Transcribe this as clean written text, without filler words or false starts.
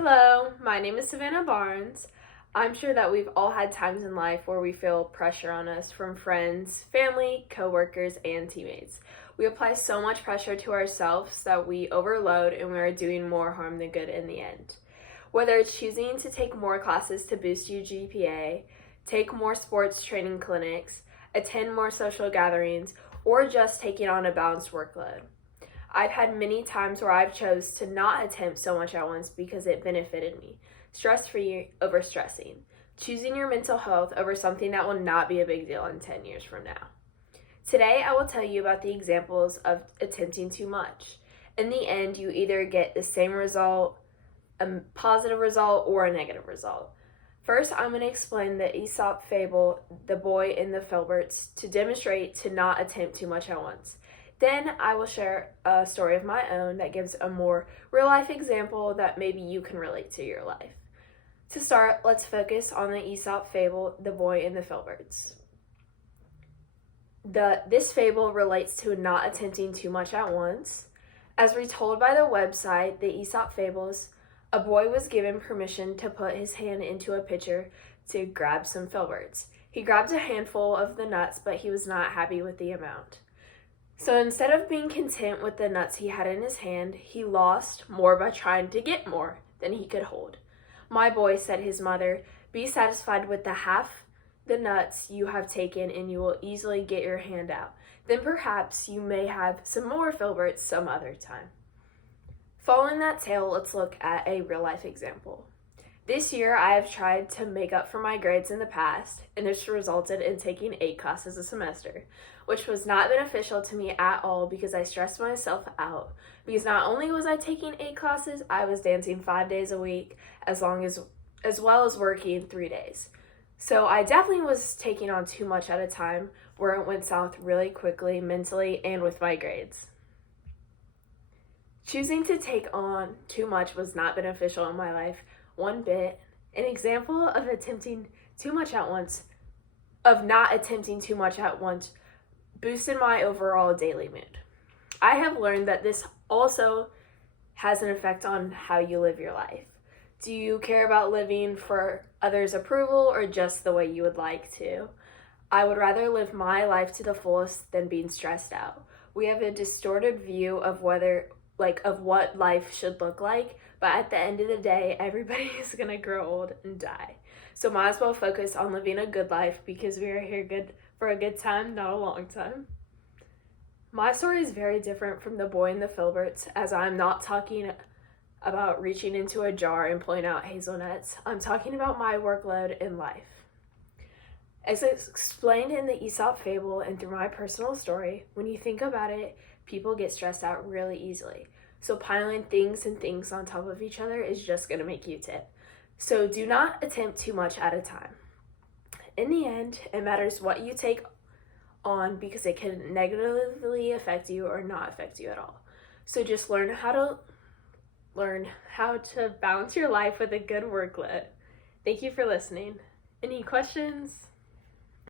Hello, my name is Savannah Barnes. I'm sure that we've all had times in life where we feel pressure on us from friends, family, coworkers, and teammates. We apply so much pressure to ourselves that we overload and we are doing more harm than good in the end. Whether it's choosing to take more classes to boost your GPA, take more sports training clinics, attend more social gatherings, or just taking on a balanced workload. I've had many times where I've chose to not attempt so much at once because it benefited me. Stress-free over stressing. Choosing your mental health over something that will not be a big deal in 10 years from now. Today, I will tell you about the examples of attempting too much. In the end, you either get the same result, a positive result, or a negative result. First, I'm going to explain the Aesop fable, The Boy and the Filberts, to demonstrate to not attempt too much at once. Then I will share a story of my own that gives a more real-life example that maybe you can relate to your life. To start, let's focus on the Aesop fable, The Boy and the Filberts. This fable relates to not attempting too much at once. As retold by the website, The Aesop Fables, a boy was given permission to put his hand into a pitcher to grab some filberts. He grabbed a handful of the nuts, but he was not happy with the amount. So instead of being content with the nuts he had in his hand, he lost more by trying to get more than he could hold. "My boy," said his mother, "be satisfied with the half the nuts you have taken and you will easily get your hand out. Then perhaps you may have some more filberts some other time." Following that tale, let's look at a real-life example. This year, I have tried to make up for my grades in the past, and it's resulted in taking 8 classes a semester, which was not beneficial to me at all because I stressed myself out. Because not only was I taking 8 classes, I was dancing 5 days a week, as well as working 3 days. So I definitely was taking on too much at a time, where it went south really quickly, mentally, and with my grades. Choosing to take on too much was not beneficial in my life one bit. An example of not attempting too much at once boosted my overall daily mood. I have learned that this also has an effect on how you live your life. Do you care about living for others' approval or just the way you would like to? I would rather live my life to the fullest than being stressed out. We have a distorted view of what life should look like, but at the end of the day, everybody is going to grow old and die. So might as well focus on living a good life because we are here for a good time, not a long time. My story is very different from The Boy and the Filberts, as I'm not talking about reaching into a jar and pulling out hazelnuts. I'm talking about my workload in life. As explained in the Aesop fable and through my personal story, when you think about it, people get stressed out really easily. So piling things and things on top of each other is just going to make you tip. So do not attempt too much at a time. In the end, it matters what you take on because it can negatively affect you or not affect you at all. So just learn how to balance your life with a good workload. Thank you for listening. Any questions?